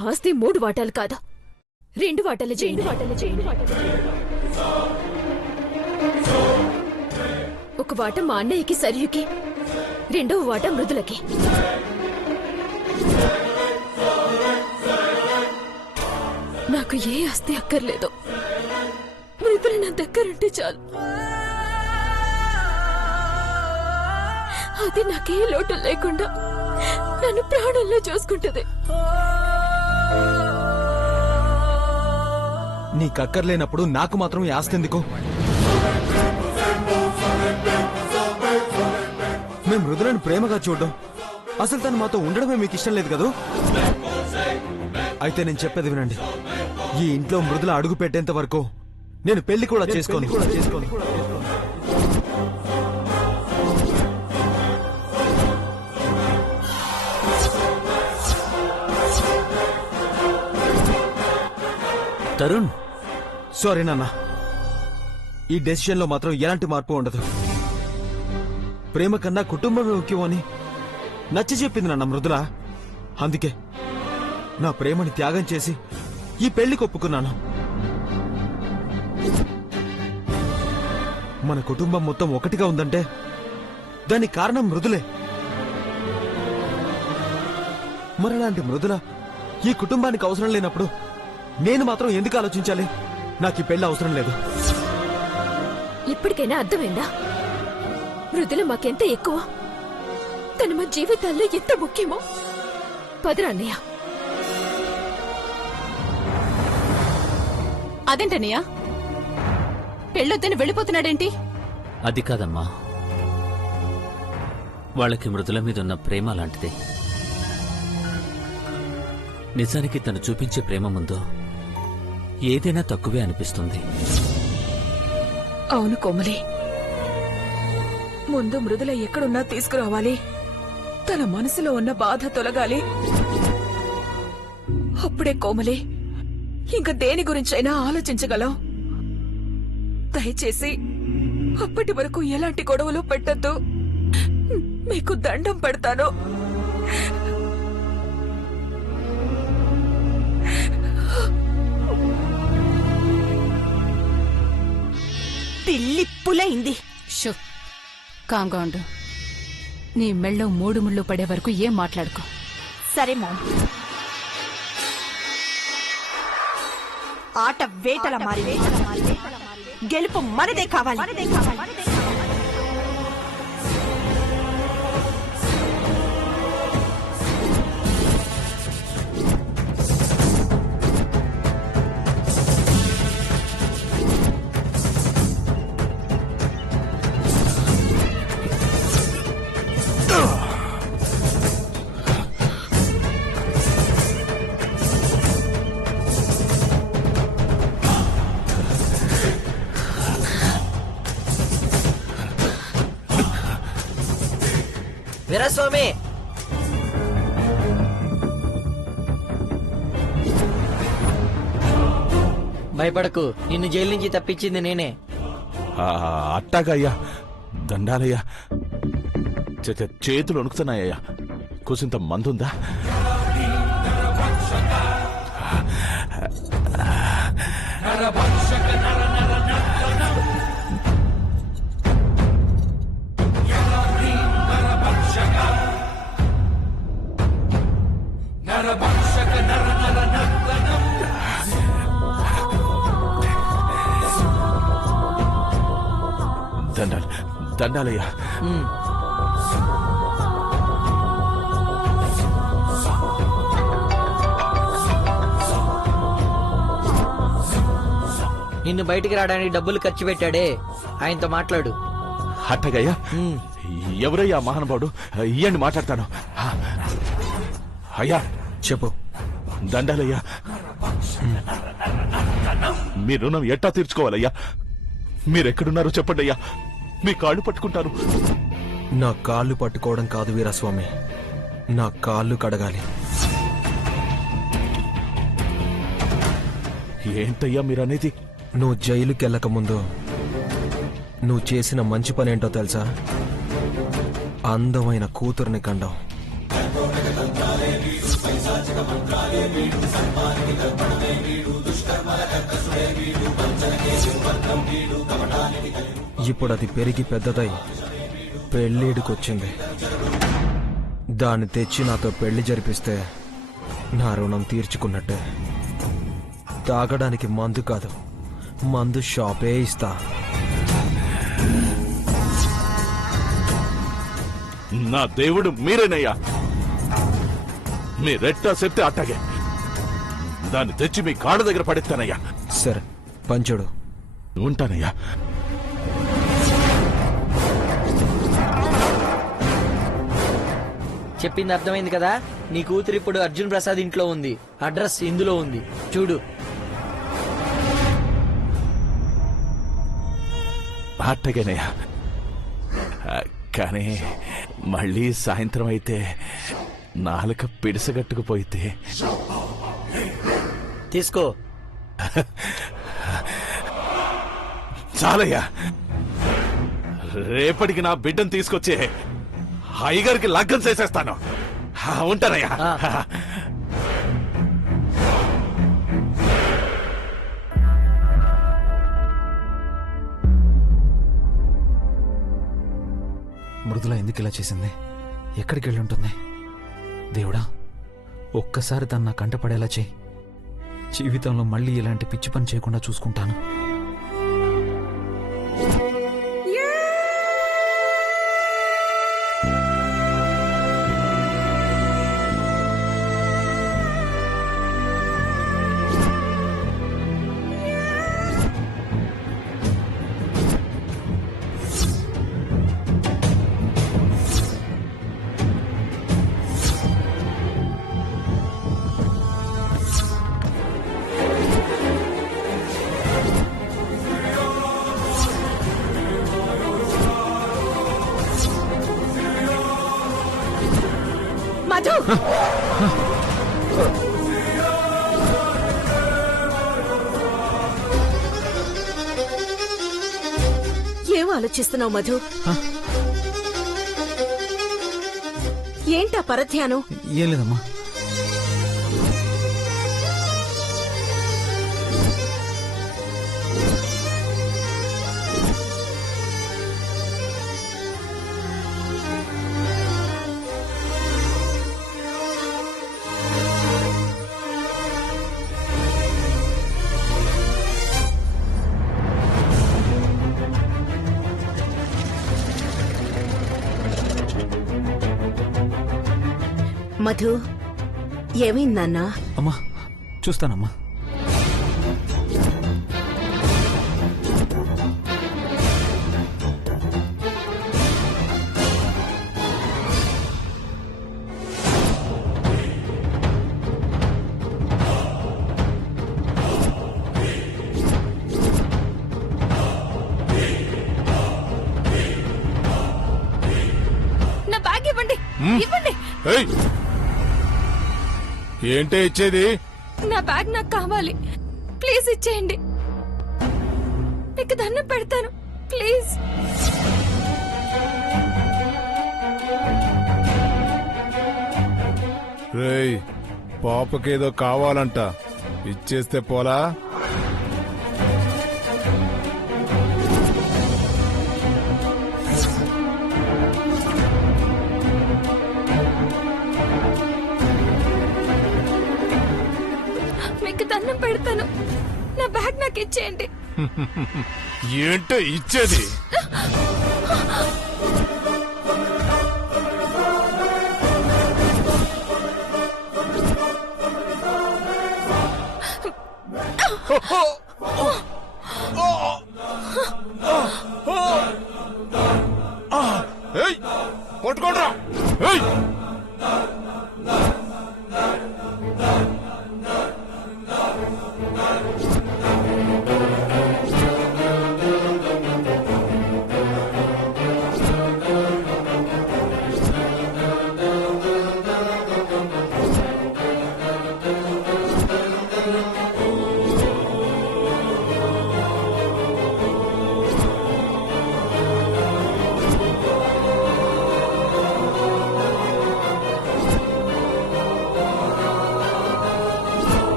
ఆస్తి 3 వాటాలు కాదు, 2 వాటాలు చేయండి. ఒక వాట మా అన్నయ్యకి సరియుకి, 2వ వాట మృదులకి. నాకు ఏ ఆస్తి అక్కర్లేదు, మృదుల నా దగ్గరుంటే చాలు. అది నాకే లోటు లేకుండా నన్ను ప్రాణంలో చూసుకుంటది. నీకక్కర్లేనప్పుడు నాకు మాత్రం ఈ ఆస్తి ఎందుకు? మేము మృదులను ప్రేమగా చూడడం, అసలు తను మాతో ఉండడమే మీకు ఇష్టం లేదు కదూ? అయితే నేను చెప్పేది వినండి. ఈ ఇంట్లో మృదుల అడుగు పెట్టేంత వరకు నేను పెళ్లి కూడా చేసుకోను. తరుణ్, సారీ నాన్న, ఈ డెసిషన్ లో మాత్రం ఎలాంటి మార్పు ఉండదు. ప్రేమ కన్నా కుటుంబమే ముఖ్యమని నచ్చి చెప్పింది నాన్న మృదుల. అందుకే నా ప్రేమని త్యాగం చేసి ఈ పెళ్లికి ఒప్పుకున్నాను. మన కుటుంబం మొత్తం ఒకటిగా ఉందంటే దానికి కారణం మృదులే. మరలాంటి మృదుల ఈ కుటుంబానికి అవసరం లేనప్పుడు నేను మాత్రం ఎందుకు ఆలోచించాలి? నాకు ఈ పెళ్లి అవసరం లేదు. ఇప్పటికైనా అర్థమైందా? మృదుల మాకెంత ఎక్కువ, తను మా జీవితాల్లో ఎంత ముఖ్యమో. పదరా అన్నయ్య. అదేంటన్నయ్య, పెళ్ళొద్దని వెళ్ళిపోతున్నాడేంటి? అది కాదమ్మా, వాళ్ళకి మృదుల మీదున్న ప్రేమ లాంటిదే. నిజానికి తను చూపించే ప్రేమ ముందు ఏదైనా తక్కువే అనిపిస్తుంది. అవును కోమలి, ముందు మృదుల ఎక్కడున్నా తీసుకురావాలి. తన మనసులో ఉన్న బాధ తొలగాలి. అప్పుడే కోమలి ఇంక దేని గురించైనా ఆలోచించగలం. దయచేసి అప్పటి వరకు ఎలాంటి గొడవలు పెట్టద్దు. మీకు దండం పెడతాను. పిల్లిప్పులైంది. కాంగా ఉండు. నీ మెళ్ళో 3 ముళ్ళు పడే వరకు ఏం మాట్లాడుకో. సరే మామ్. ఆట వేటల మారింది. గెలుపు మనదే కావాలి. వీరస్వామి, భయపడకు, నిన్ను జైలు నుంచి తప్పించింది నేనే. అట్టాగయ్యా, దండాలయ్యా. చేతులు వణుకుతున్నాయ్యా. కూసింత మందుందా? దండాలయ్యా. నిన్ను బయటికి రావడానికి డబ్బులు ఖర్చు పెట్టాడే, ఆయనతో మాట్లాడు. అట్టగయ్యా. ఎవరయ్యా మహానుభావుడు? ఇయ్యండి, మాట్లాడతాను. అయ్యా చెప్పు. దండాలయ్యా. మీ రుణం ఎట్టా తీర్చుకోవాలయ్యా? మీరెక్కడున్నారో చెప్పండి అయ్యా, మీ కాళ్ళు పట్టుకుంటాను. నా కాళ్ళు పట్టుకోవడం కాదు వీరస్వామి, నా కాళ్ళు కడగాలి. ఏంటయ్యా మీరనేది? నువ్వు జైలుకెళ్ళక ముందు నువ్వు చేసిన మంచి పనేంటో తెలుసా? అందమైన కూతుర్ని కండం. ఇప్పుడు అది పెరిగి పెద్దదై పెళ్ళిడికొచ్చింది. దాన్ని తెచ్చి నాతో పెళ్లి జరిపిస్తే నా రుణం తీర్చుకున్నట్టే. తాగడానికి మందు కాదు, మందు షాపే ఇస్తా. నా దేవుడు మీరేనయ్యా. మీరెట్టా చెప్తే అట్టాగే దాన్ని తెచ్చి మీ కాళ్ళ దగ్గర పడేస్తానయ్యా. సరే పంచుడు. ఉంటానయ్యా. చెప్పింది అర్థమైంది కదా? నీ కూతురు ఇప్పుడు అర్జున్ ప్రసాద్ ఇంట్లో ఉంది. అడ్రస్ ఇందులో ఉంది, చూడు. అట్టగేనయ్యా. కానీ మళ్ళీ సాయంత్రం అయితే నాలుక పిడిసగట్టుకుపోయితే తీసుకో. చాలయ్యా. రేపటికి నా బిడ్డను తీసుకొచ్చే అయ్యగారికి లగ్గం చేసేస్తాను. ఉంటానయ్యా. మృదుల ఎందుకు ఇలా చేసింది? ఎక్కడికి వెళ్ళి ఉంటుంది? దేవుడా, ఒక్కసారి తన నా కంటపడేలా చేయి. జీవితంలో మళ్ళీ ఇలాంటి పిచ్చి పని చేయకుండా చూసుకుంటాను. మధు, ఏం ఆలోచిస్తున్నావు మధు? ఏంటా పరధ్యానం? ఏం లేదమ్మా. మధు, ఏమైందన్నా? అమ్మా చూస్తానమ్మా. నా బ్యాగ్ ఇవ్వండి, ఇవ్వండి. ఏంటే ఇచ్చేది? నా బ్యాగ్ నాకు కావాలి, ప్లీజ్ ఇచ్చేయండి. మీకు దండం పెడతాను, ప్లీజ్. రేయ్, పాపకేదో కావాలంట, ఇచ్చేస్తే పోలా? మీకు దండం పెడతాను, నా బ్యాగ్ నాకు ఇచ్చేయండి. ఏంటో ఇచ్చేది? పట్టుకోండ్రా.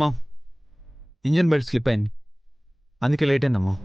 మా ఇంజన్ బెల్ట్ స్లిప్ అయింది, అందుకే లేట్ అయిందమ్మా.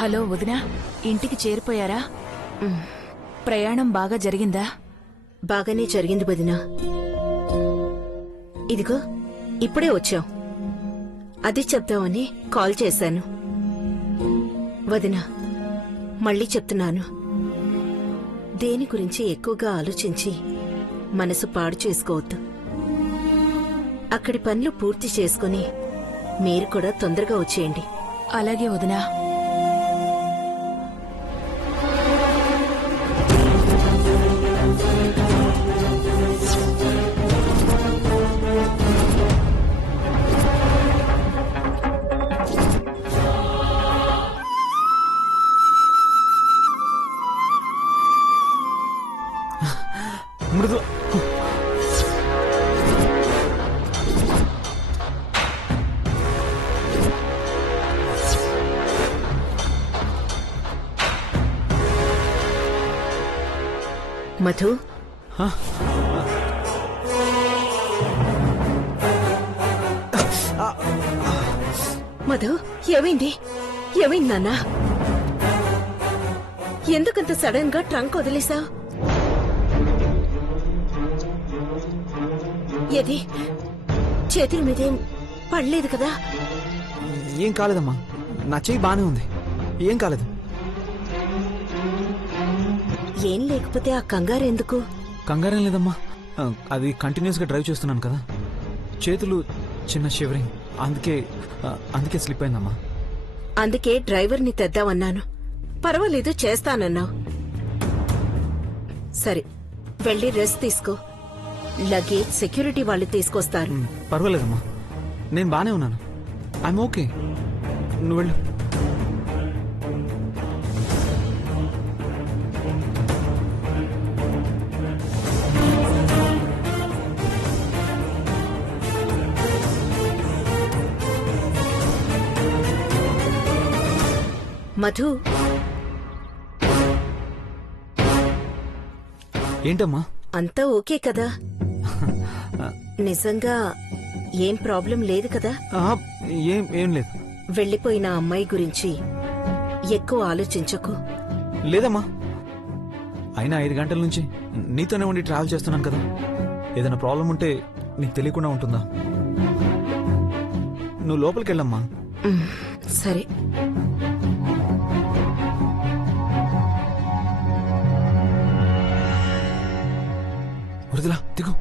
హలో వదినా, ఇంటికి చేరిపోయారా? ప్రయాణం బాగా జరిగిందా? బాగానే జరిగింది వదినా. ఇదిగో ఇప్పుడే వచ్చాం. అది చెప్దామని కాల్ చేశాను. వదినా, మళ్ళీ చెప్తున్నాను, దేని గురించి ఎక్కువగా ఆలోచించి మనసు పాడు చేసుకోవద్దు. అక్కడి పనులు పూర్తి చేసుకుని మీరు కూడా తొందరగా వచ్చేయండి. అలాగే వదినా. మృదు మధు, మధు, ఏమైంది? ఏమైంది నాన్నా? ఎందుకంత సడన్ గా ట్రంక్ వదిలేసావు? ఏది చేతుల మీదేం పడలేదు కదా? ఏం కాలేదమ్మా, నా చెయ్యి బానే ఉంది, ఏం కాలేదు. ఏం లేకపోతే ఆ కంగారు ఎందుకు? కంగారేం లేదమ్మా, అది కంటిన్యూస్ గా డ్రైవ్ చేస్తున్నాను కదా, చేతులు చిన్న షివరింగ్, అందుకే స్లిప్ అయిందమ్మా. అందుకే డ్రైవర్ని తెద్దామన్నాను. పర్వాలేదు, చేస్తానన్నావు. సరే, వెళ్ళి రెస్ట్ తీసుకో. లగేజ్ సెక్యూరిటీ వాళ్ళు తీసుకొస్తారు. పర్వాలేదమ్మా, నేను బానే ఉన్నాను. ఐఎమ్ ఓకే, నువ్వు వెళ్ళు. మధు, ఏంటమ్మా? అంతా ఓకే కదా? నిజంగా ఏం ప్రాబ్లం లేదు కదా? ఏం లేదు. వెళ్లిపోయిన అమ్మాయి గురించి ఎక్కువ ఆలోచించకు. లేదమ్మా, అయినా 5 గంటల నుంచి నీతోనే ఉండి ట్రావెల్ చేస్తున్నాను కదా, ఏదైనా ప్రాబ్లం ఉంటే నీకు తెలియకుండా ఉంటుందా? నువ్వు లోపలికి వెళ్ళమ్మా. సరే. మృదులా, దిగు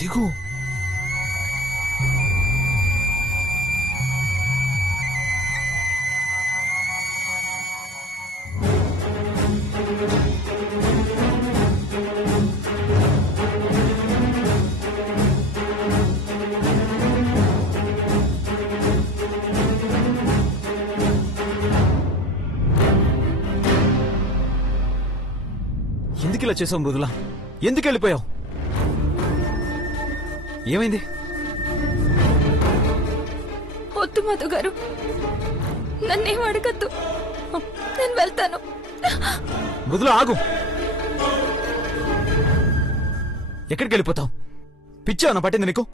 దిగు. ఇలా చేసావు మృదుల? ఎందుకు వెళ్ళిపోయావు? ఏమైంది? వద్దు మధు గారు, నన్నేం అడగద్దు, నేను వెళ్తాను. మృదుల ఆగు. ఎక్కడికి వెళ్ళిపోతావు? పిచ్చావన్నా పట్టింది నీకు?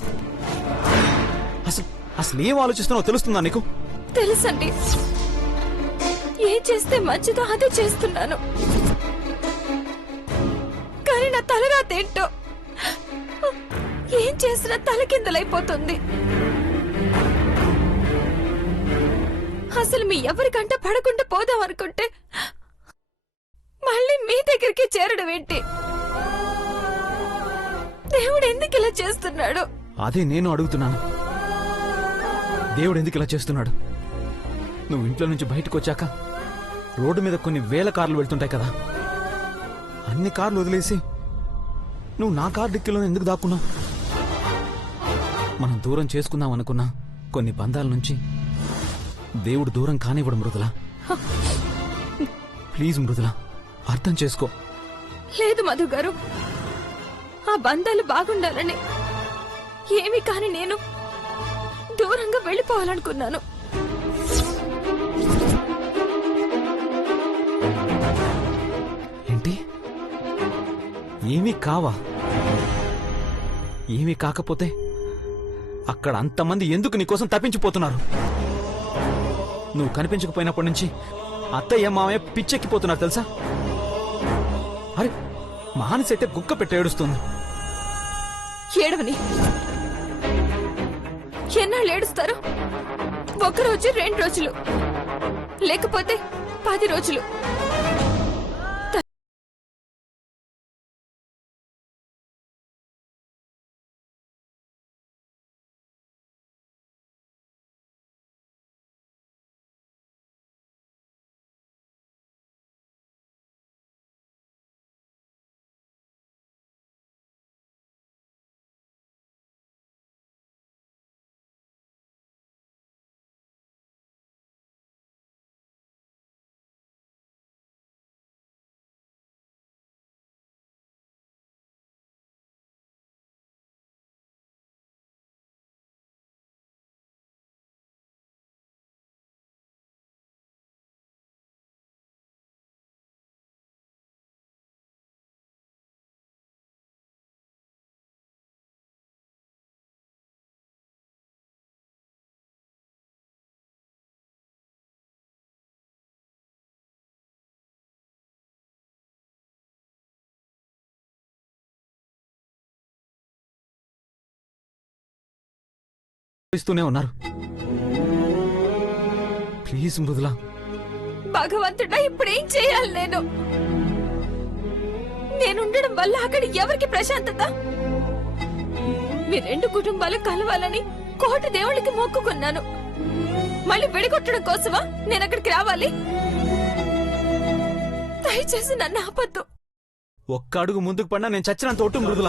అసలు ఏం ఆలోచిస్తున్నావో తెలుస్తుందా నీకు? తెలుసండి, ఏం చేస్తే మంచిదో అదే చేస్తున్నాను. కానీ నా తలరాతేంటో ఏం చేసినా తలకిందలైపోతుంది. అసలు మీ ఎవరికంట పడకుండా పోదాం అనుకుంటే మళ్ళీ మీ దగ్గరికి చేరడం ఏంటి? దేవుడు ఎందుకు ఇలా చేస్తున్నాడు? అదే నేను అడుగుతున్నాను. దేవుడు ఎందుకు ఇలా చేస్తున్నాడు? నువ్వు ఇంట్లో నుంచి బయటకు వచ్చాక రోడ్డు మీద కొన్ని వేల కార్లు వెళ్తుంటాయి కదా, అన్ని కార్లు వదిలేసి నువ్వు నా కారు డిక్కీలో ఎందుకు దాక్కున్నావు? మనం దూరం చేసుకుందాం అనుకున్నా కొన్ని బంధాల నుంచి దేవుడు దూరం కానివ్వడు మృదుల. ప్లీజ్ మృదుల, అర్థం చేసుకో. లేదు మధు గారు, ఆ బంధాలు బాగుండాలని ఏమీ కాని నేను దూరంగా వెళ్ళిపోవాలనుకున్నాను. ఏంటి? ఏమీ కావా? ఏమీ కాకపోతే అక్కడ అంతమంది ఎందుకు నీకోసం తప్పించిపోతున్నారు? నువ్వు కనిపించకపోయినప్పటి నుంచి అత్తయ్య మామయ్య పిచ్చెక్కిపోతున్నారు తెలుసా? అరే, మానసి అయితే గుక్క పెట్టి ఏడుస్తుంది. ఏడవని. ఎన్నాళ్ళు ఏడుస్తారు? 1 రోజు 2 రోజులు, లేకపోతే 10 రోజులు. ఇస్తూనే ఉన్నారు. ప్లీజ్ మృదుల. భగవంతుడా, ఇప్పుడేం చేయాలి నేను? నేనుండడం వల్ల అక్కడ ఎవరికి ప్రశాంతత? మీ 2 కుటుంబాలు కలవాలని కోటి దేవుళ్ళకి మొక్కుకున్నాను. మళ్ళీ విడగొట్టడం కోసమా నేను అక్కడికి రావాలి? దయచేసి నన్ను ఆపద్దు. ఒక్క అడుగు ముందుకు పడినా నేను చచ్చినంత ఒట్టు మృదుల.